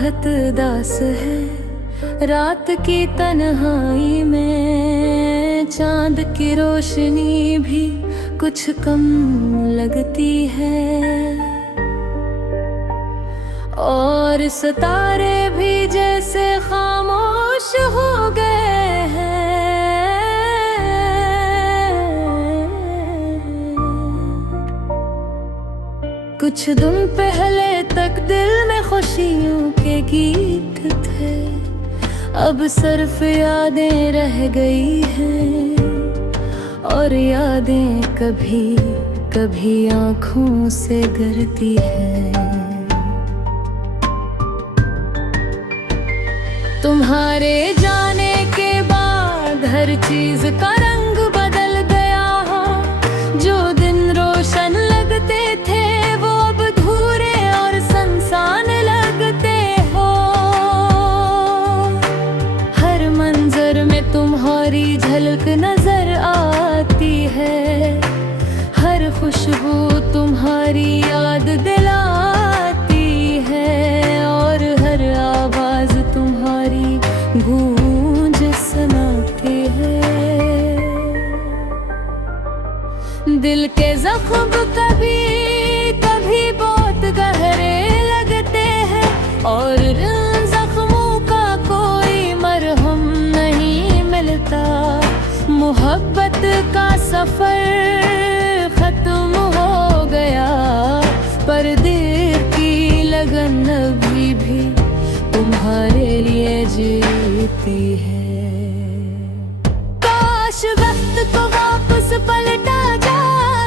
चाहत दास है। रात की तन्हाई में चांद की रोशनी भी कुछ कम लगती है, और सितारे भी जैसे खामोश हो गए हैं। कुछ दिन पहले तक दिल में खुशियों के गीत थे, अब सिर्फ यादें रह गई हैं, और यादें कभी कभी आँखों से गिरती है। तुम्हारे जाने के बाद हर चीज का रंग बदल गया हो। जो दिन रोशन लगते थे वो अब धूरे और सुनसान लगते हो। हर मंजर में तुम्हारी झलक नजर आती है, हर खुशबू तुम्हारी याद दिलाती है, और हर आवाज तुम्हारी गूंज सुनाती है। दिल के जख्म कभी कभी बहुत गहरे लगते हैं, और इन जख्मों का कोई मरहम नहीं मिलता। मोहब्बत का सफर खत्म हो गया, पर दिल की लगन अभी भी तुम्हारे लिए जीती है। काश वक्त को वापस पलटा जा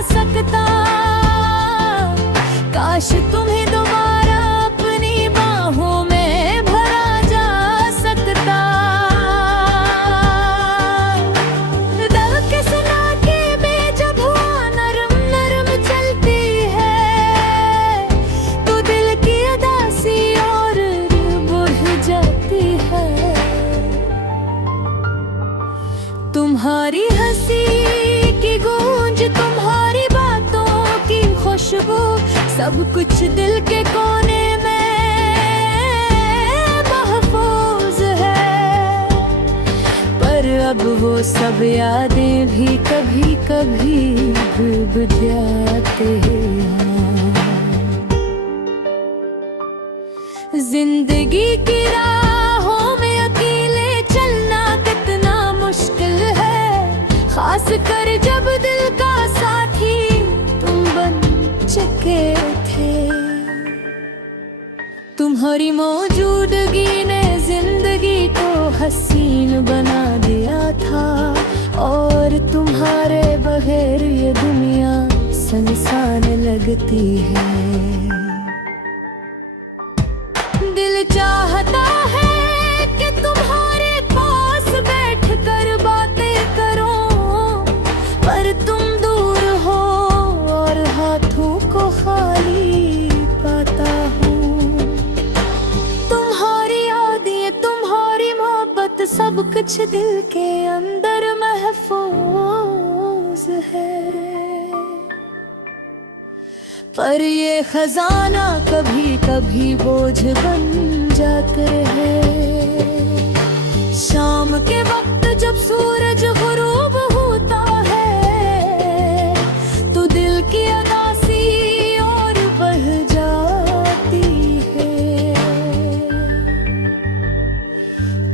सकता, काश तुम्हें दोबारा अपनी बाहों में भरा जा सकता। दिल के सन्नाटे में जब हवा नरम नरम चलती है, तो दिल की उदासी और जाती है। तुम्हारी हंसी की गूंज, तुम्हारी बातों की खुशबू, सब कुछ दिल के कोने में महफूज है। पर अब वो सब यादें भी कभी कभी डूब जाते हैं। जिंदगी की राहों में अकेले चलना कितना मुश्किल है, खास कर जब दिल का साथी तुम बन चुके थे। तुम्हारी मौजूदगी ने जिंदगी को हसीन बना दिया था, और तुम्हारे बगैर ये दुनिया सुनसान लगती है। दिल चाहता है कि तुम्हारे पास बैठकर बातें करो, पर तुम दूर हो और हाथों को खाली पाता हूँ। तुम्हारी यादें, तुम्हारी मोहब्बत, सब कुछ दिल के अंदर महफूज है। पर ये खजाना कभी कभी बोझ बन जाते हैं। शाम के वक्त जब सूरज गुरूब होता है, तो दिल की उदासी और बढ़ जाती है।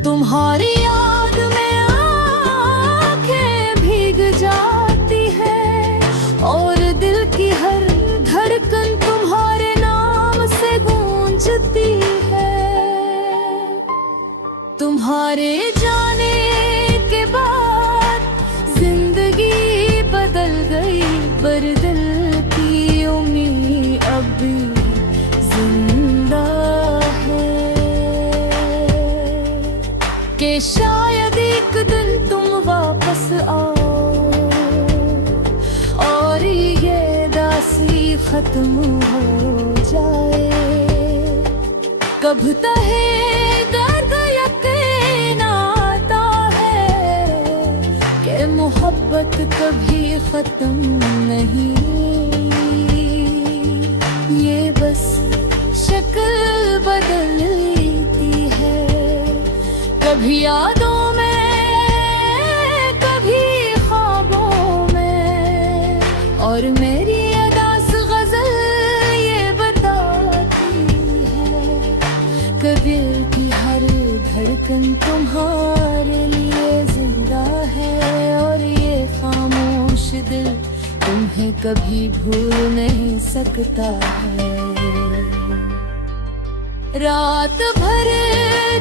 तुम्हारी याद में आँखें भीग जाती है, और दिल की हर धड़कन तुम्हारे नाम से गूंजती है। तुम्हारे जाने के बाद जिंदगी बदल गई, पर दिल की उम्मीद अब भी जिंदा है, कि शायद एक दिन तुम वापस आओ, और ये दासी खत्म हो जाए। कब तहे दर्द यकीन आता है, कि मोहब्बत कभी खत्म नहीं, ये बस शक्ल बदल कभी यादों में, कभी ख्वाबों में। और मेरी अदास गजल ये बताती है, कभी की हर धड़कन तुम्हारे लिए जिंदा है। और ये खामोश दिल तुम्हें कभी भूल नहीं सकता है। रात भर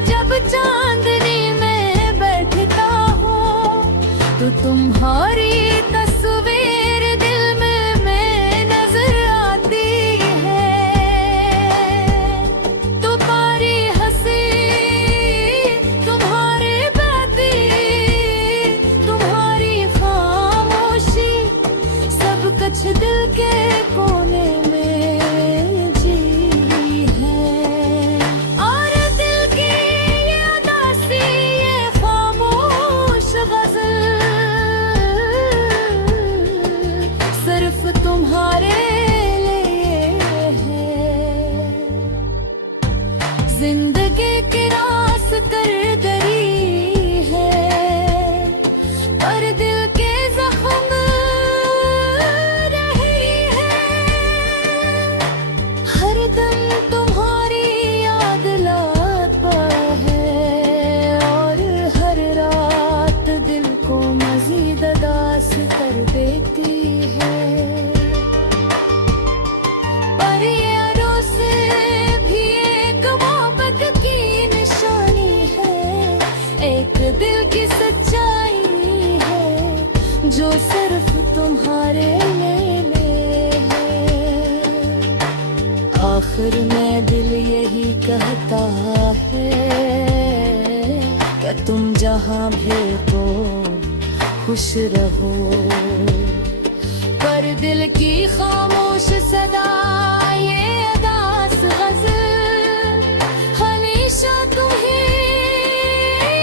जब चांदनी में बैठता हूँ तो तुम्हारी तस्वीर दिल में मैं नजर आती है। तुम्हारी हंसी, तुम्हारी बातें, तुम्हारी खामोशी, सब कुछ दिल के कोने में जी है। और दिल की ये उदासी, ये खामोश गजल सिर्फ तुम्हारे लिए है। जिंदगी की रास कर गई है, पर दिल के जख्म रही है। हर दम तुम्हारी याद लाता है, और हर रात दिल को मजीद उदास कर देती है। पर ये अरोस भी एक मोहब्बत की निशानी है, एक दिल की सच्चाई है जो सिर्फ तुम्हारे लिए है। आखिर में दिल यही कहता है कि तुम जहाँ भी हो खुश रहो। पर दिल की खामोश सदा ये अदास गजल हमेशा तुम्हें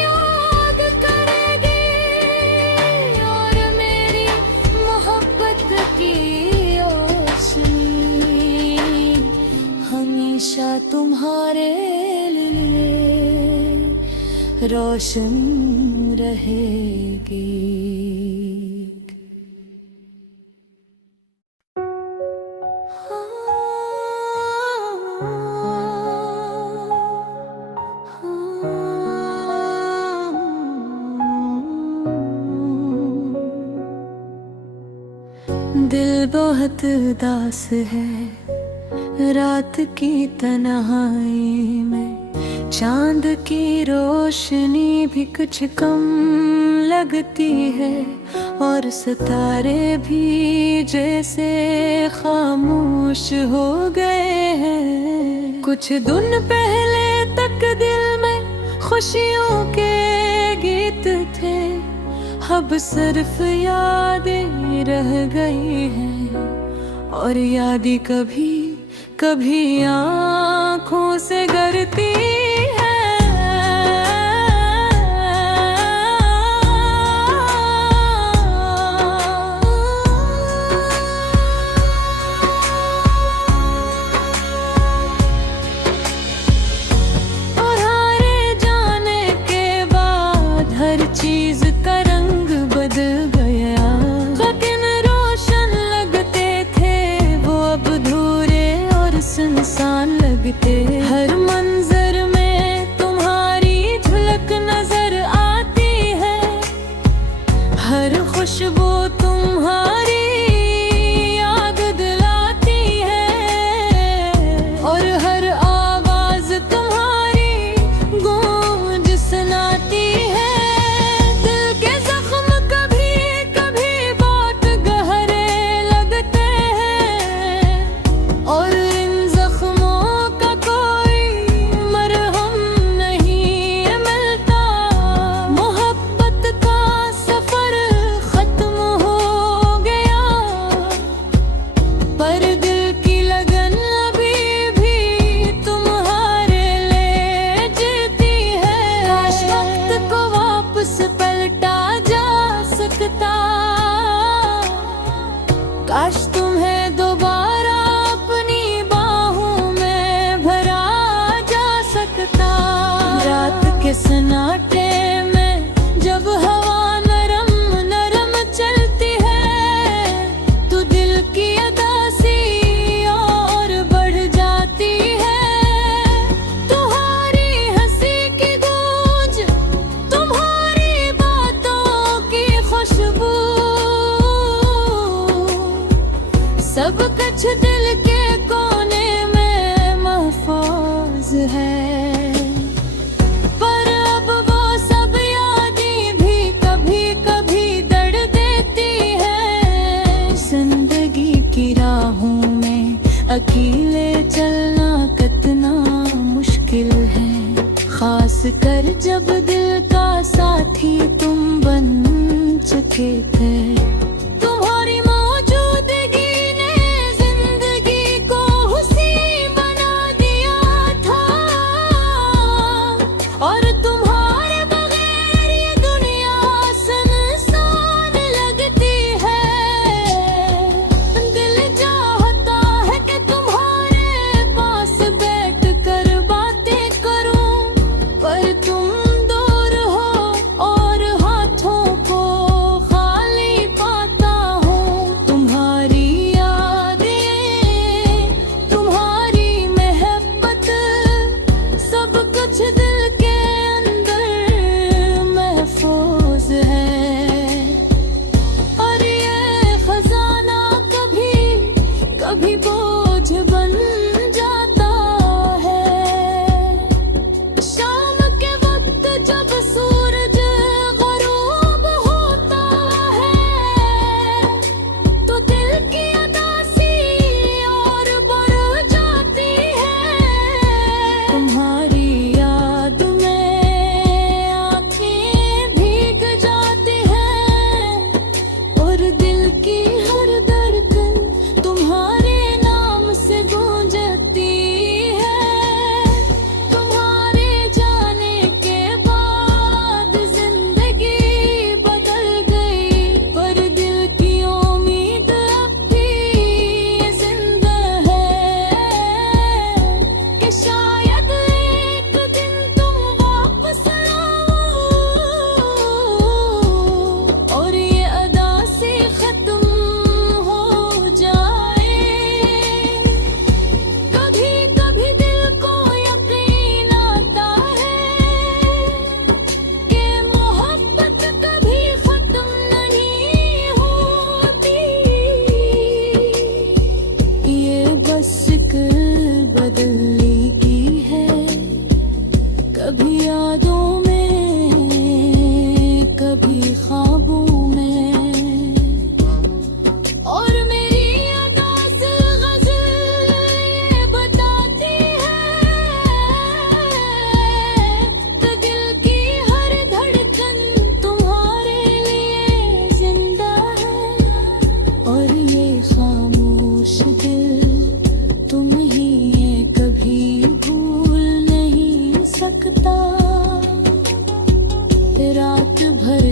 याद करेगी। और मेरी मोहब्बत की रोशनी हमेशा तुम्हारे लिए रोशन रहेगी। दिल बहुत उदास है रात की तन्हाई में, चांद की रोशनी भी कुछ कम लगती है। और सितारे भी जैसे खामोश हो गए हैं। कुछ दिन पहले तक दिल में खुशियों के गीत थे, अब सिर्फ यादें रह गई हैं। और यादें कभी कभी आँखों से गिरती है। और हारे जाने के बाद हर चीज का रंग बदल गया। लेकिन रोशन लगते थे वो अब अधूरे और सुनसान लगते। हर मंजर में तुम्हारी झलक नजर आती है, हर खुशबू तुम्हारी याद दिलाती है। और हर आवाज तुम्हारी गूंज सुनाती है। दिल के जख्म कभी कभी बहुत गहरे लगते हैं, और इन जख्मों का कोई मरहम नहीं मिलता। मोहब्बत का सफर खत्म हो गया, पर दिल की लगन अभी भी तुम्हारे लिए जीती है। काश वक्त को वापस पलटा जा सकता, काश तुम्हें दोबारा अपनी बाहों में भरा जा सकता। रात के सन्नाटे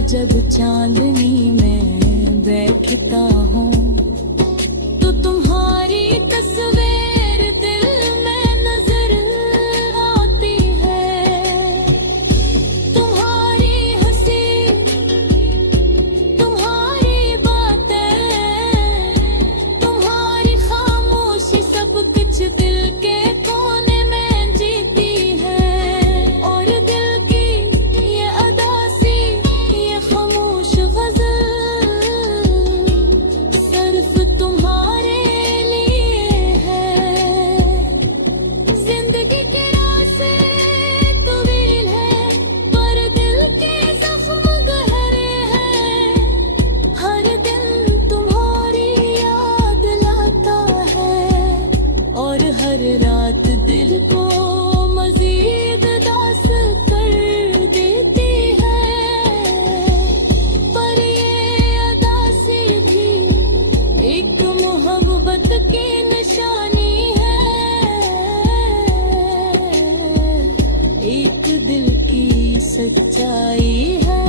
जब चांदनी में बैठता हूँ तो तुम्हारी तस्वीर दिल में नजर आती है। तुम्हारी हंसी, तुम्हारी बातें, तुम्हारी खामोशी सब कुछ दिल के कोने में जीती है। और दिल की ये अदासी, ये खामोश गजल सिर्फ तुम्हारे लिए है। जिंदगी के रास्ते तवील है पर दिल के जख्म गहरे हैं। हर दिन तुम्हारी याद लाता है और हर रात दिल को मजीद दास कर देती है। पर ये अदासी भी एक मोहब्बत की निशानी है, एक दिल की सच्चाई है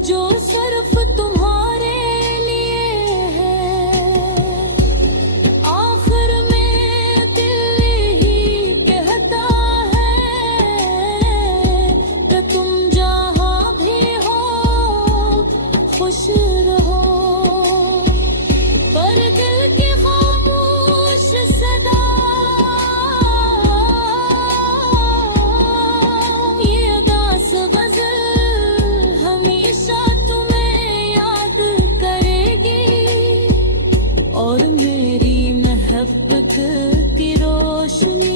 जो सिर्फ तुम्हारे लिए है। आखिर में दिल ही कहता है कि तुम जहाँ भी हो खुश रहो। पर दिल की खामोश सदा ये अदास गजल हमेशा तुम्हें याद करेगी। और मेरी मोहब्बत की रोशनी